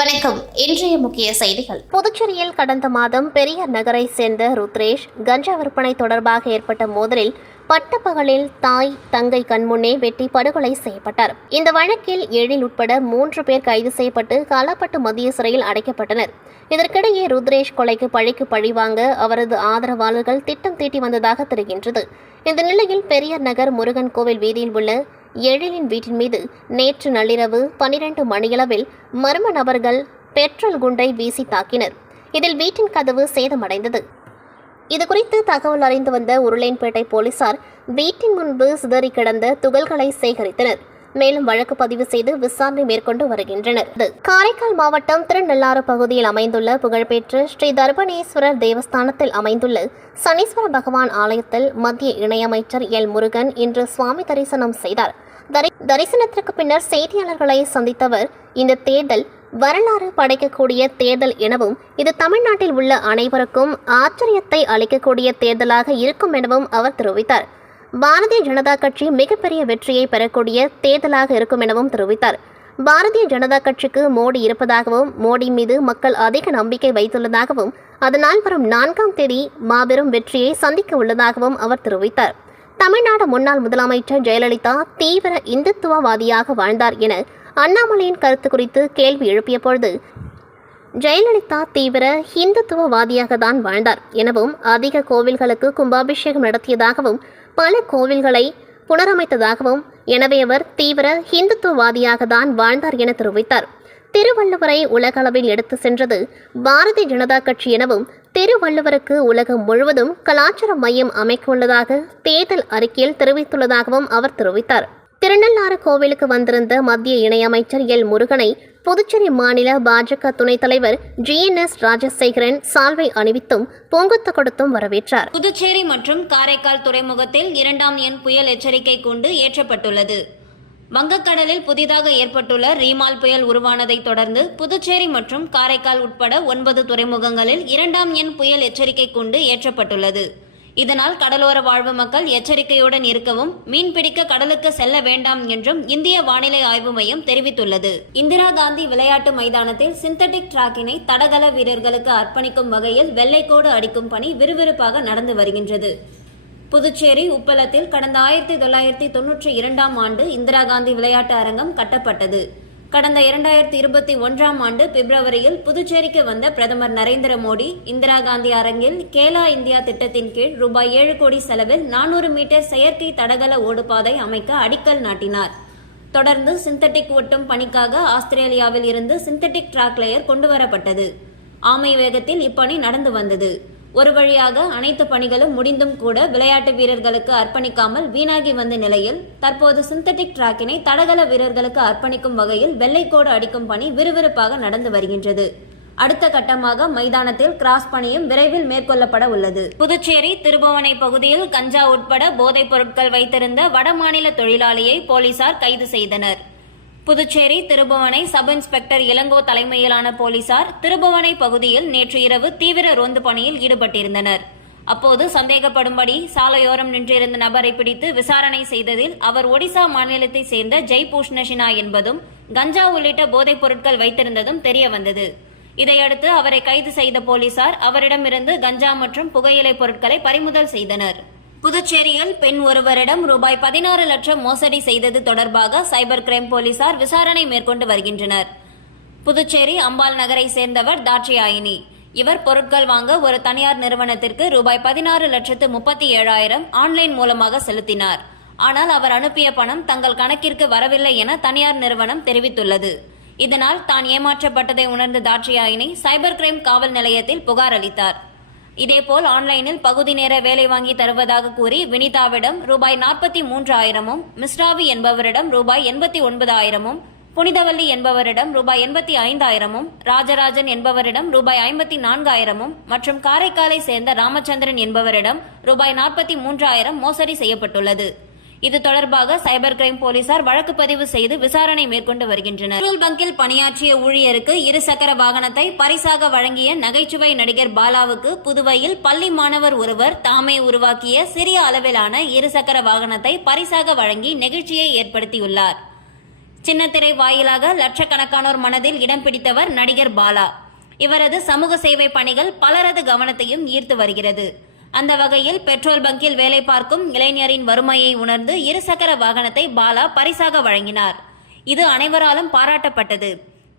வணக்கம். இன்றைய முக்கிய செய்திகள். புதுச்சேரியில் கடந்த மாதம் பெரியார் நகரை சேர்ந்த ருத்ரேஷ் கஞ்சா விற்பனை தொடர்பாக ஏற்பட்ட மோதலில் பட்டப்பகலில் தாய் தங்கை கண்முன்னே வெட்டி படுகொலை செய்யப்பட்டார். இந்த வழக்கில் 7 உட்பட 3 பேர் கைது செய்யப்பட்டு காலாப்பட்டு மத்திய சிறையில் அடைக்கப்பட்டனர். இதற்கிடையே ருத்ரேஷ் கொலைக்கு பழிக்கு பழிவாங்க அவரது ஆதரவாளர்கள் திட்டம் தீட்டி வந்ததாக தெரிகின்றது. இந்த நிலையில் பெரியார் நகர் முருகன் கோவில் வீதியில் உள்ள எழிலின் வீட்டின் மீது நேற்று நள்ளிரவு 12 மணியளவில் மர்ம நபர்கள் பெட்ரோல் குண்டை வீசி தாக்கினர். இதில் வீட்டின் கதவு சேதமடைந்தது. இதுகுறித்து தகவல் அறிந்து வந்த உருளையன்பேட்டை போலீசார் வீட்டின் முன்பு சிதறி கிடந்த துகள்களை சேகரித்தனர். மேலும் வழக்கு பதிவு செய்து விசாரணை மேற்கொண்டு வருகின்றனர். காரைக்கால் மாவட்டம் திருநள்ளாறு பகுதியில் அமைந்துள்ள புகழ்பெற்ற ஸ்ரீ தர்பணேஸ்வரர் தேவஸ்தானத்தில் அமைந்துள்ள சனீஸ்வர பகவான் ஆலயத்தில் மத்திய இணையமைச்சர் எல் முருகன் இன்று சுவாமி தரிசனம் செய்தார். தரிசனத்திற்கு பின்னர் செய்தியாளர்களை சந்தித்தவர், இந்த தேர்தல் வரலாறு படைக்கக்கூடிய தேர்தல் எனவும் இது தமிழ்நாட்டில் உள்ள அனைவருக்கும் ஆச்சரியத்தை அளிக்கக்கூடிய தேர்தலாக இருக்கும் எனவும் அவர் தெரிவித்தார். பாரதிய ஜனதா கட்சி மிகப்பெரிய வெற்றியை பெறக்கூடிய தேர்தலாக இருக்கும் எனவும் தெரிவித்தார். பாரதிய ஜனதா கட்சிக்கு மோடி இருப்பதாகவும் மோடி மீது மக்கள் அதிக நம்பிக்கை வைத்துள்ளதாகவும் அதனால் வரும் 4ஆம் தேதி மாபெரும் வெற்றியை சந்திக்க உள்ளதாகவும் அவர் தெரிவித்தார். தமிழ்நாடு முன்னாள் முதலமைச்சர் ஜெயலலிதா தீவிர இந்துத்துவவாதியாக வாழ்ந்தார் என அண்ணாமலையின் கருத்து குறித்து கேள்வி எழுப்பிய பொழுது, ஜெயலலிதா தீவிர இந்துத்துவவாதியாக தான் வாழ்ந்தார் எனவும் அதிக கோவில்களுக்கு கும்பாபிஷேகம் நடத்தியதாகவும் பல கோவில்களை புனரமைத்ததாகவும் எனவே அவர் தீவிர இந்துத்துவவாதியாக தான் வாழ்ந்தார் என தெரிவித்தார். திருவள்ளுவரை உலகளவில் எடுத்து சென்றது பாரதிய ஜனதா கட்சி எனவும் திருவள்ளுவருக்கு உலகம் முழுவதும் கலாச்சார மையம் அமைக்க உள்ளதாக தேர்தல் அறிக்கையில் தெரிவித்துள்ளதாகவும் அவர் தெரிவித்தார். திருநள்ளாறு கோவிலுக்கு வந்திருந்த மத்திய இணையமைச்சர் எல் முருகனை புதுச்சேரி மாநில பாஜக துணைத் தலைவர் GNS ராஜசேகரன் சால்வை அணிவித்தும் பூங்கொத்து கொடுத்தும் வரவேற்றார். புதுச்சேரி மற்றும் காரைக்கால் துறைமுகத்தில் 2ஆம் எண் புயல் எச்சரிக்கை கூண்டு ஏற்றப்பட்டுள்ளது. வங்கக்கடலில் புதிதாக ஏற்பட்டுள்ள ரீமால் புயல் உருவானதை தொடர்ந்து புதுச்சேரி மற்றும் காரைக்கால் உட்பட 9 துறைமுகங்களில் 2ஆம் எண் புயல் எச்சரிக்கை கூண்டு ஏற்றப்பட்டுள்ளது. இதனால் கடலோர வாழ்வு மக்கள் எச்சரிக்கையுடன் இருக்கவும் மீன்பிடிக்க கடலுக்கு செல்ல வேண்டாம் என்றும் இந்திய வானிலை ஆய்வு மையம் தெரிவித்துள்ளது. இந்திரா காந்தி விளையாட்டு மைதானத்தில் சிந்தட்டிக் டிராக்கினை தடகள வீரர்களுக்கு அர்ப்பணிக்கும் வகையில் வெள்ளைக்கோடு அடிக்கும் பணி விறுவிறுப்பாக நடந்து வருகின்றது. புதுச்சேரி உப்பளத்தில் கடந்த 1992ஆம் ஆண்டு இந்திரா காந்தி விளையாட்டு அரங்கம் கட்டப்பட்டது. கடந்த 2021ஆம் ஆண்டு பிப்ரவரியில் புதுச்சேரிக்கு வந்த பிரதமர் நரேந்திர மோடி இந்திரா காந்தி அரங்கில் கேலா இந்தியா திட்டத்தின் கீழ் ரூபாய் 7 கோடி செலவில் 400 மீட்டர் செயற்கை தடகள ஓடுபாதை அமைக்க அடிக்கல் நாட்டினார். தொடர்ந்து சிந்தட்டிக் ஒட்டும் பணிக்காக ஆஸ்திரேலியாவில் இருந்து சிந்தட்டிக் டிராக் லேயர் கொண்டுவரப்பட்டது. ஆமை வேகத்தில் இப்பணி நடந்து வந்தது. ஒரு வழியாக அனைத்து பணிகளும் முடிந்தும் கூட விளையாட்டு வீரர்களுக்கு அர்ப்பணிக்காமல் வீணாகி வந்த நிலையில் தற்போது சிந்தட்டிக் டிராக்கினை தடகள வீரர்களுக்கு அர்ப்பணிக்கும் வகையில் வெள்ளைக்கோடு அடிக்கும் பணி விறுவிறுப்பாக நடந்து வருகின்றது. அடுத்த கட்டமாக மைதானத்தில் கிராஸ் பணியும் விரைவில் மேற்கொள்ளப்பட உள்ளது. புதுச்சேரி திருபுவனை பகுதியில் கஞ்சா உட்பட போதைப் பொருட்கள் வைத்திருந்த வடமாநில தொழிலாளியை போலீசார் கைது செய்தனர். புதுச்சேரி திருபுவனை சப் இன்ஸ்பெக்டர் இளங்கோ தலைமையிலான போலீசார் திருபுவனை பகுதியில் நேற்று இரவு தீவிர ரோந்து பணியில் ஈடுபட்டிருந்தனர். அப்போது சந்தேகப்படும்படி சாலையோரம் நின்றிருந்த நபரை பிடித்து விசாரணை செய்ததில் அவர் ஒடிசா மாநிலத்தைச் சேர்ந்த ஜெய் பூஷ்ணசினா என்பதும் கஞ்சா உள்ளிட்ட போதைப் பொருட்கள் வைத்திருந்ததும் தெரியவந்தது. இதையடுத்து அவரை கைது செய்த போலீசார் அவரிடமிருந்து கஞ்சா மற்றும் புகையிலை பொருட்களை பறிமுதல் செய்தனர். புதுச்சேரியில் பெண் ஒருவரிடம் ரூபாய் 16 லட்சம் மோசடி செய்தது தொடர்பாக சைபர் கிரைம் போலீசார் விசாரணை மேற்கொண்டு வருகின்றனர். புதுச்சேரி அம்பாள் நகரை சேர்ந்தவர் தாட்சியாயினி. இவர் பொருட்கள் வாங்க ஒரு தனியார் நிறுவனத்திற்கு ரூபாய் 16,37,000 ஆன்லைன் மூலமாக செலுத்தினார். ஆனால் அவர் அனுப்பிய பணம் தங்கள் கணக்கிற்கு வரவில்லை என தனியார் நிறுவனம் தெரிவித்துள்ளது. இதனால் தான் ஏமாற்றப்பட்டதை உணர்ந்த தாட்சியாயினி சைபர் கிரைம் காவல் நிலையத்தில் புகார் அளித்தார். இதேபோல் ஆன்லைனில் பகுதி நேர வேலை வாங்கி தருவதாக கூறி வினிதாவிடம் ரூபாய் 43,000, மிஸ்ராவி என்பவரிடம் ரூபாய் 89,000, புனிதவல்லி என்பவரிடம் ரூபாய் 85,000, ராஜராஜன் என்பவரிடம் ரூபாய் 54,000 மற்றும் காரைக்காலை சேர்ந்த ராமச்சந்திரன் என்பவரிடம் ரூபாய் 43,000 மோசடி செய்யப்பட்டுள்ளது. இது தொடர்பாக சைபர் கிரைம் போலீசார் வழக்கு பதிவு செய்து விசாரணை மேற்கொண்டு வருகின்றனர். பெட்ரோல் பங்கில் பணியாற்றிய ஊழியருக்கு 2 சக்கர வாகனத்தை பரிசாக வழங்கிய நகைச்சுவை நடிகர் பாலாவுக்கு புதுவையில் பள்ளி மாணவர் ஒருவர் தாமே உருவாக்கிய சிறிய அளவிலான 2 சக்கர வாகனத்தை பரிசாக வழங்கி நெகிழ்ச்சியை ஏற்படுத்தியுள்ளார். சின்னத்திரை வாயிலாக லட்சக்கணக்கானோர் மனதில் இடம் பிடித்தவர் நடிகர் பாலா. இவரது சமூக சேவை பணிகள் பலரது கவனத்தையும் ஈர்த்து வருகிறது. அந்த வகையில் பெட்ரோல் பங்கில் வேலை பார்க்கும் இளைஞரின் வறுமையை உணர்ந்து இருசக்கர வாகனத்தை பாலா பரிசாக வழங்கினார். இது அனைவராலும் பாராட்டப்பட்டது.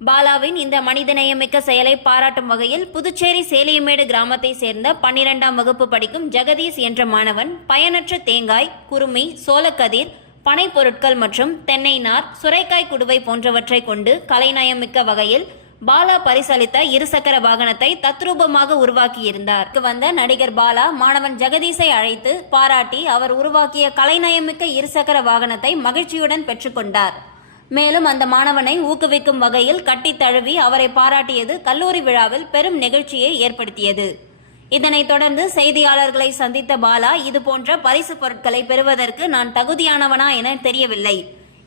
பாலாவின் இந்த மனிதநேயமிக்க செயலை பாராட்டும் வகையில் புதுச்சேரி சேலியமேடு கிராமத்தை சேர்ந்த 12ஆம் வகுப்பு படிக்கும் ஜெகதீஷ் என்ற மாணவன் பயனற்ற தேங்காய், குருமி, சோளக்கதிர், பனை பொருட்கள் மற்றும் தென்னை நார், சுரைக்காய் குடுவை போன்றவற்றை கொண்டு கலைநயமிக்க வகையில் பாலா பரிசளித்த இருசக்கர வாகனத்தை தத்ரூபமாக உருவாக்கியிருந்தார். வந்த நடிகர் பாலா மாணவன் ஜெகதீஷை அழைத்து பாராட்டி அவர் உருவாக்கிய கலைநயமிக்க இருசக்கர வாகனத்தை மகிழ்ச்சியுடன் பெற்றுக்கொண்டார். மேலும் அந்த மாணவனை ஊக்குவிக்கும் வகையில் கட்டி தழுவி அவரை பாராட்டியது கல்லூரி விழாவில் பெரும் நிகழ்ச்சியை ஏற்படுத்தியது. இதனைத் தொடர்ந்து செய்தியாளர்களை சந்தித்த பாலா, இதுபோன்ற பரிசு பொருட்களை பெறுவதற்கு நான் தகுதியானவனா என தெரியவில்லை.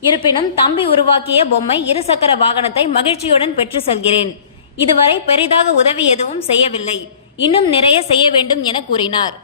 இருப்பினும் தம்பி உருவாக்கிய பொம்மை இருசக்கர வாகனத்தை மகிழ்ச்சியுடன் பெற்று செல்கிறேன். இதுவரை பெரிதாக உதவி எதுவும் செய்யவில்லை. இன்னும் நிறைய செய்ய வேண்டும் என கூறினார்.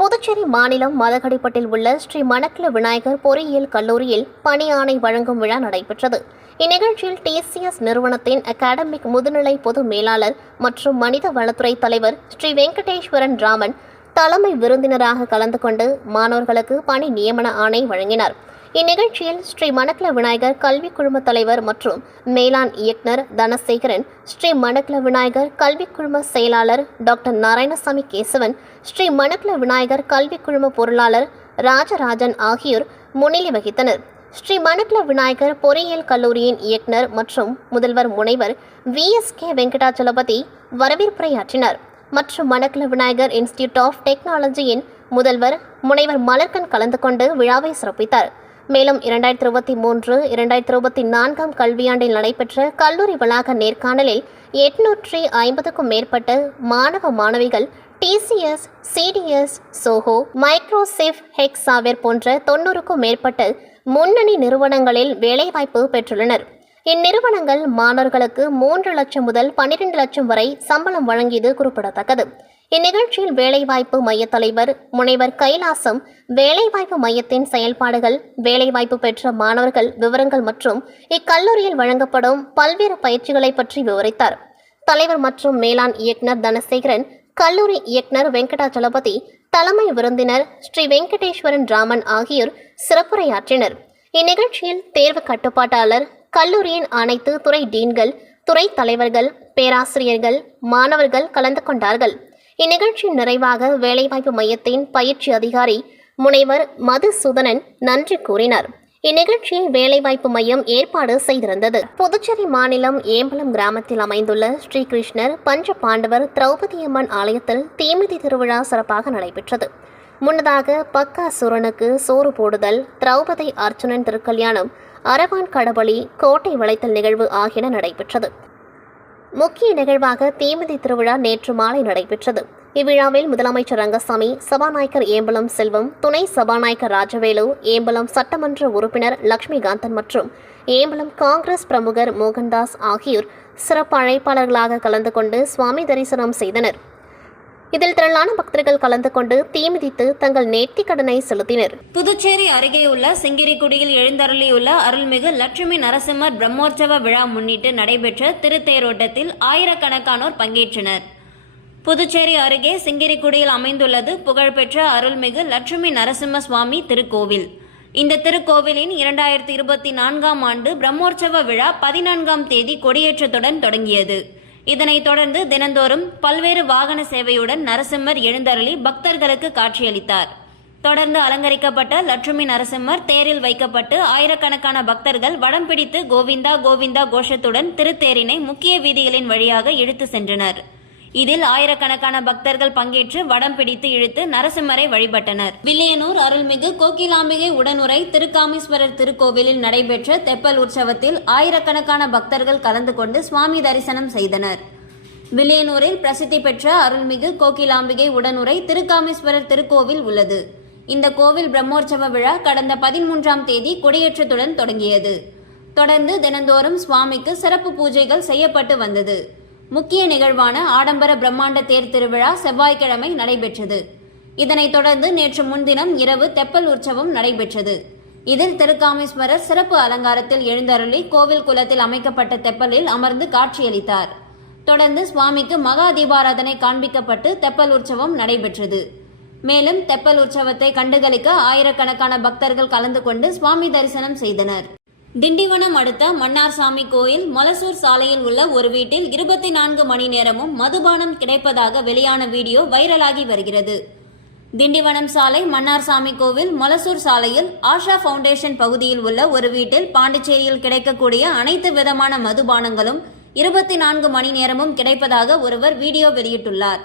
புதுச்சேரி மாநிலம் மதகடிப்பட்டில் உள்ள ஸ்ரீ மணக்குள விநாயகர் பொறியியல் கல்லூரியில் பணி ஆணை வழங்கும் விழா நடைபெற்றது. இந்நிகழ்ச்சியில் டிசிஎஸ் நிறுவனத்தின் அகாடமிக் முதுநிலை பொது மேலாளர் மற்றும் மனித வளத்துறை தலைவர் ஸ்ரீ வெங்கடேஸ்வரன் ராமன் தலைமை விருந்தினராக கலந்து கொண்டு மாணவர்களுக்கு பணி நியமன ஆணை வழங்கினார். இந்நிகழ்ச்சியில் ஸ்ரீ மணக்குள விநாயகர் கல்வி குழும தலைவர் மற்றும் மேலாண் இயக்குனர் தனசேகரன், ஸ்ரீ மணக்குள விநாயகர் கல்வி குழும செயலாளர் டாக்டர் நாராயணசாமி கேசவன், ஸ்ரீ மணக்குள விநாயகர் கல்வி குழும பொருளாளர் ராஜராஜன் ஆகியோர் முன்னிலை வகித்தனர். ஸ்ரீ மணக்குள விநாயகர் பொறியியல் கல்லூரியின் இயக்குனர் மற்றும் முதல்வர் முனைவர் VSK வெங்கடாச்சலபதி வரவேற்புரையாற்றினார். மற்றும் மணக்குள விநாயகர் இன்ஸ்டிடியூட் ஆஃப் டெக்னாலஜியின் முதல்வர் முனைவர் மலர்கன் கலந்து கொண்டு விழாவை சிறப்பித்தார். மேலும் 2023-2024 கல்வியாண்டில் நடைபெற்ற கல்லூரி வளாக நேர்காணலில் 850க்கும் மேற்பட்ட மாணவ மாணவிகள் TCS, CDS, சோஹோ, மைக்ரோசிஃப், ஹெக்ஸாவேர் போன்ற 90க்கும் மேற்பட்ட முன்னணி நிறுவனங்களில் வேலைவாய்ப்பு பெற்றுள்ளனர். இந்நிறுவனங்கள் மாணவர்களுக்கு 3 லட்சம் முதல் 12 லட்சம் வரை சம்பளம் வழங்கியது குறிப்பிடத்தக்கது. இந்நிகழ்ச்சியில் வேலைவாய்ப்பு மைய தலைவர் முனைவர் கைலாசம் வேலைவாய்ப்பு மையத்தின் செயல்பாடுகள், வேலைவாய்ப்பு பெற்ற மாணவர்கள் விவரங்கள் மற்றும் இக்கல்லூரியில் வழங்கப்படும் பல்வேறு பயிற்சிகளை பற்றி விவரித்தார். தலைவர் மற்றும் மேலாண் இயக்குனர் தனசேகரன், கல்லூரி இயக்குனர் வெங்கடாச்சலபதி, தலைமை விருந்தினர் ஸ்ரீ வெங்கடேஸ்வரன் ராமன் ஆகியோர் சிறப்புரையாற்றினர். இந்நிகழ்ச்சியில் தேர்வு கட்டுப்பாட்டாளர், கல்லூரியின் அனைத்து துறை டீன்கள், துறை தலைவர்கள், பேராசிரியர்கள், மாணவர்கள் கலந்து கொண்டார்கள். இந்நிகழ்ச்சியின் நிறைவாக வேலைவாய்ப்பு மையத்தின் பயிற்சி அதிகாரி முனைவர் மதுசூதனன் நன்றி கூறினார். இந்நிகழ்ச்சியை வேலைவாய்ப்பு மையம் ஏற்பாடு செய்திருந்தது. புதுச்சேரி மாநிலம் ஏம்பலம் கிராமத்தில் அமைந்துள்ள ஸ்ரீ கிருஷ்ணர் பஞ்ச பாண்டவர் திரௌபதியம்மன் ஆலயத்தில் தீமிதி திருவிழா சிறப்பாக நடைபெற்றது. முன்னதாக பக்காசுரனுக்கு சோறு போடுதல், திரௌபதி அர்ச்சுனன் திருக்கல்யாணம், அரவான் கடபலி, கோட்டை வளைத்தல் நிகழ்வு ஆகியன நடைபெற்றது. முக்கிய நிகழ்வாக தீமிதி திருவிழா நேற்று மாலை நடைபெற்றது. இவ்விழாவில் முதலமைச்சர் ரங்கசாமி, சபாநாயகர் ஏம்பலம் செல்வம், துணை சபாநாயகர் ராஜவேலு, ஏம்பலம் சட்டமன்ற உறுப்பினர் லட்சுமிகாந்தன் மற்றும் ஏம்பலம் காங்கிரஸ் பிரமுகர் மோகன்தாஸ் ஆகியோர் சிறப்பு அழைப்பாளர்களாக கலந்து கொண்டு சுவாமி தரிசனம் செய்தனர். இதில் திரளான பக்தர்கள் கலந்து கொண்டு தீமிதித்து தங்கள் நேர்த்திக் கடனை செலுத்தினர். புதுச்சேரி அருகே உள்ள சிங்கிரிக்குடியில் எழுந்தருளியுள்ள அருள்மிகு லட்சுமி நரசிம்மர் பிரம்மோற்சவ விழா முன்னிட்டு நடைபெற்ற திருத்தேரோட்டத்தில் ஆயிரக்கணக்கானோர் பங்கேற்றனர். புதுச்சேரி அருகே சிங்கிரிக்குடியில் அமைந்துள்ளது புகழ்பெற்ற அருள்மிகு லட்சுமி நரசிம்ம சுவாமி திருக்கோவில். இந்த திருக்கோவிலின் 2024ஆம் ஆண்டு பிரம்மோற்சவ விழா 14ஆம் தேதி கொடியேற்றத்துடன் தொடங்கியது. இதனைத் தொடர்ந்து தினந்தோறும் பல்வேறு வாகன சேவையுடன் நரசிம்மர் எழுந்தருளி பக்தர்களுக்கு காட்சியளித்தார். தொடர்ந்து அலங்கரிக்கப்பட்ட லட்சுமி நரசிம்மர் தேரில் வைக்கப்பட்டு ஆயிரக்கணக்கான பக்தர்கள் வடம் பிடித்து கோவிந்தா கோவிந்தா கோஷத்துடன் திருத்தேரினை முக்கிய வீதிகளின் வழியாக இழுத்து சென்றனர். இதில் ஆயிரக்கணக்கான பக்தர்கள் பங்கேற்று வடம் பிடித்து இழுத்து நரசிம்மரை வழிபட்டனர். வில்லியனூர் அருள்மிகு கோகிலாம்பிகை உடனுரை திருக்காமீஸ்வரர் திருக்கோவிலில் நடைபெற்ற தெப்பல் உற்சவத்தில் ஆயிரக்கணக்கான பக்தர்கள் கலந்து கொண்டு சுவாமி தரிசனம் செய்தனர். வில்லியனூரில் பிரசித்தி பெற்ற அருள்மிகு கோகிலாம்பிகை உடனுரை திருக்காமீஸ்வரர் திருக்கோவில் உள்ளது. இந்த கோவில் பிரம்மோற்சவ விழா கடந்த 13ஆம் தேதி கொடியேற்றத்துடன் தொடங்கியது. தொடர்ந்து தினந்தோறும் சுவாமிக்கு சிறப்பு பூஜைகள் செய்யப்பட்டு வந்தது. முக்கிய நிகழ்வான ஆடம்பர பிரம்மாண்ட தேர் திருவிழா செவ்வாய்க்கிழமை நடைபெற்றது. இதனைத் தொடர்ந்து நேற்று முன்தினம் இரவு தெப்பல் உற்சவம் நடைபெற்றது. இதில் திருக்காமேஸ்வரர் சிறப்பு அலங்காரத்தில் எழுந்தருளி கோவில் குளத்தில் அமைக்கப்பட்ட தெப்பலில் அமர்ந்து காட்சியளித்தார். தொடர்ந்து சுவாமிக்கு மகா தீபாராதனை காண்பிக்கப்பட்டு தெப்பல் உற்சவம் நடைபெற்றது. மேலும் தெப்பல் உற்சவத்தை கண்டுகளிக்க ஆயிரக்கணக்கான பக்தர்கள் கலந்து கொண்டு சுவாமி தரிசனம் செய்தனர். திண்டிவனம் அடுத்த மன்னார்சாமி கோயில் மொலசூர் சாலையில் உள்ள ஒரு வீட்டில் 24 மணி நேரமும் மதுபானம் கிடைப்பதாக வெளியான வீடியோ வைரலாகி வருகிறது. திண்டிவனம் சாலை மன்னார்சாமி கோவில் மொலசூர் சாலையில் ஆஷா ஃபவுண்டேஷன் பகுதியில் உள்ள ஒரு வீட்டில் பாண்டிச்சேரியில் கிடைக்கக்கூடிய அனைத்து விதமான மதுபானங்களும் 24 மணி நேரமும் கிடைப்பதாக ஒருவர் வீடியோ வெளியிட்டுள்ளார்.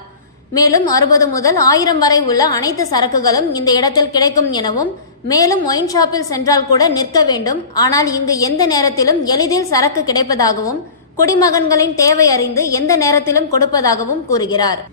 மேலும் 60 முதல் 1000 வரை உள்ள அனைத்து சரக்குகளும் இந்த இடத்தில் கிடைக்கும் எனவும், மேலும் ஒயின் ஷாப்பில் சென்றால் கூட நிற்க வேண்டும், ஆனால் இங்கு எந்த நேரத்திலும் எளிதில் சரக்கு கிடைப்பதாகவும், குடிமகன்களின் தேவை அறிந்து எந்த நேரத்திலும் கொடுப்பதாகவும் கூறுகிறார்.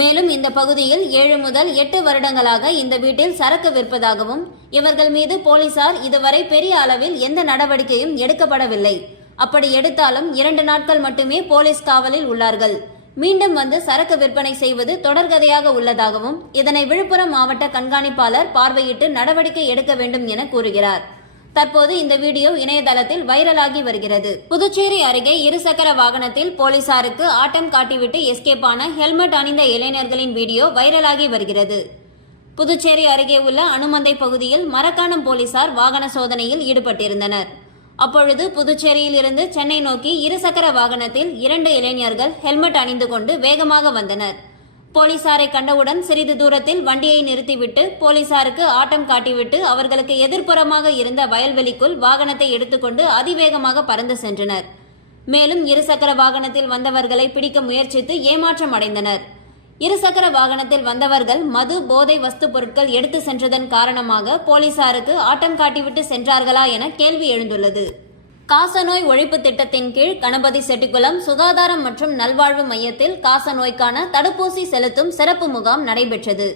மேலும் இந்த பகுதியில் 7 முதல் 8 வருடங்களாக இந்த வீட்டில் சரக்கு விற்பதாகவும், இவர்கள் மீது போலீசார் இதுவரை பெரிய அளவில் எந்த நடவடிக்கையும் எடுக்கப்படவில்லை. அப்படி எடுத்தாலும் 2 நாட்கள் மட்டுமே போலீஸ் காவலில் உள்ளார்கள். மீண்டும் வந்து சரக்கு விற்பனை செய்வது தொடர்கதையாக உள்ளதாகவும், இதனை விழுப்புரம் மாவட்ட கண்காணிப்பாளர் பார்வையிட்டு நடவடிக்கை எடுக்க வேண்டும் என கூறுகிறார். தற்போது இந்த வீடியோ இணையதளத்தில் வைரலாகி வருகிறது. புதுச்சேரி அருகே இருசக்கர வாகனத்தில் போலீசாருக்கு ஆட்டம் காட்டிவிட்டு எஸ்கேப் ஆன ஹெல்மெட் அணிந்த இளைஞர்களின் வீடியோ வைரலாகி வருகிறது. புதுச்சேரி அருகே உள்ள அனுமந்தை பகுதியில் மரக்காணம் போலீசார் வாகன சோதனையில் ஈடுபட்டிருந்தனர். அப்பொழுது புதுச்சேரியில் இருந்து சென்னை நோக்கி இருசக்கர வாகனத்தில் 2 இளைஞர்கள் ஹெல்மெட் அணிந்து கொண்டு வேகமாக வந்தனர். போலீசாரை கண்டவுடன் சிறிது தூரத்தில் வண்டியை நிறுத்திவிட்டு போலீசாருக்கு ஆட்டம் காட்டிவிட்டு அவர்களுக்கு எதிர்ப்புறமாக இருந்த வயல்வெளிக்குள் வாகனத்தை எடுத்துக்கொண்டு அதிவேகமாக பறந்து சென்றனர். மேலும் இருசக்கர வாகனத்தில் வந்தவர்களை பிடிக்க முயற்சித்து ஏமாற்றம் அடைந்தனர். இருசக்கர வாகனத்தில் வந்தவர்கள் மது, போதை வஸ்து பொருட்கள் எடுத்து சென்றதன் காரணமாக போலீசாருக்கு ஆட்டம் காட்டிவிட்டு சென்றார்களா என கேள்வி எழுந்துள்ளது. காசநோய் ஒழிப்பு திட்டத்தின் கீழ் கணபதி செட்டிக்குளம் சுகாதாரம் மற்றும் நல்வாழ்வு மையத்தில் காசநோய்க்கான தடுப்பூசி செலுத்தும் சிறப்பு முகாம் நடைபெற்றது.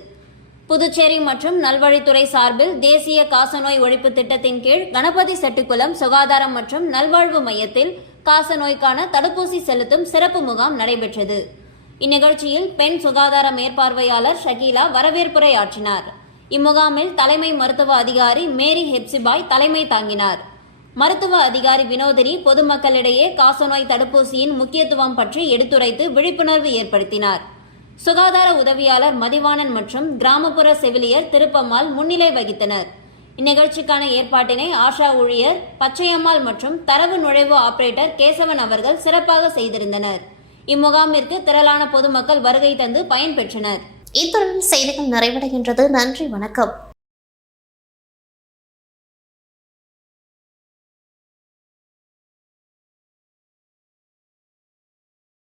புதுச்சேரி மற்றும் நல்வழித்துறை சார்பில் தேசிய காசநோய் ஒழிப்பு திட்டத்தின் கீழ் கணபதி செட்டிக்குளம் சுகாதாரம் மற்றும் நல்வாழ்வு மையத்தில் காசநோய்க்கான தடுப்பூசி செலுத்தும் சிறப்பு முகாம் நடைபெற்றது. இந்நிகழ்ச்சியில் பெண் சுகாதார மேற்பார்வையாளர் ஷகீலா வரவேற்புரை ஆற்றினார். இம்முகாமில் தலைமை மருத்துவ அதிகாரி மேரி ஹெப்சிபாய் தலைமை தாங்கினார். மருத்துவ அதிகாரி வினோதினி பொதுமக்களிடையே காசநோய் தடுப்பூசியின் முக்கியத்துவம் பற்றி எடுத்துரைத்து விழிப்புணர்வு ஏற்படுத்தினார். சுகாதார உதவியாளர் மதிவாணன் மற்றும் கிராமப்புற செவிலியர் திருப்பம்மாள் முன்னிலை வகித்தனர். இந்நிகழ்ச்சிக்கான ஏற்பாட்டினை ஆஷா ஊழியர் பச்சையம்மாள் மற்றும் தரவு நுழைவு ஆபரேட்டர் கேசவன் அவர்கள் சிறப்பாக செய்திருந்தனர். இம்முகாமிற்கு திரளான பொதுமக்கள் வருகை தந்து பயன்பெற்றனர். இத்துடன் செய்திகள் நிறைவடைகின்றது. நன்றி, வணக்கம்.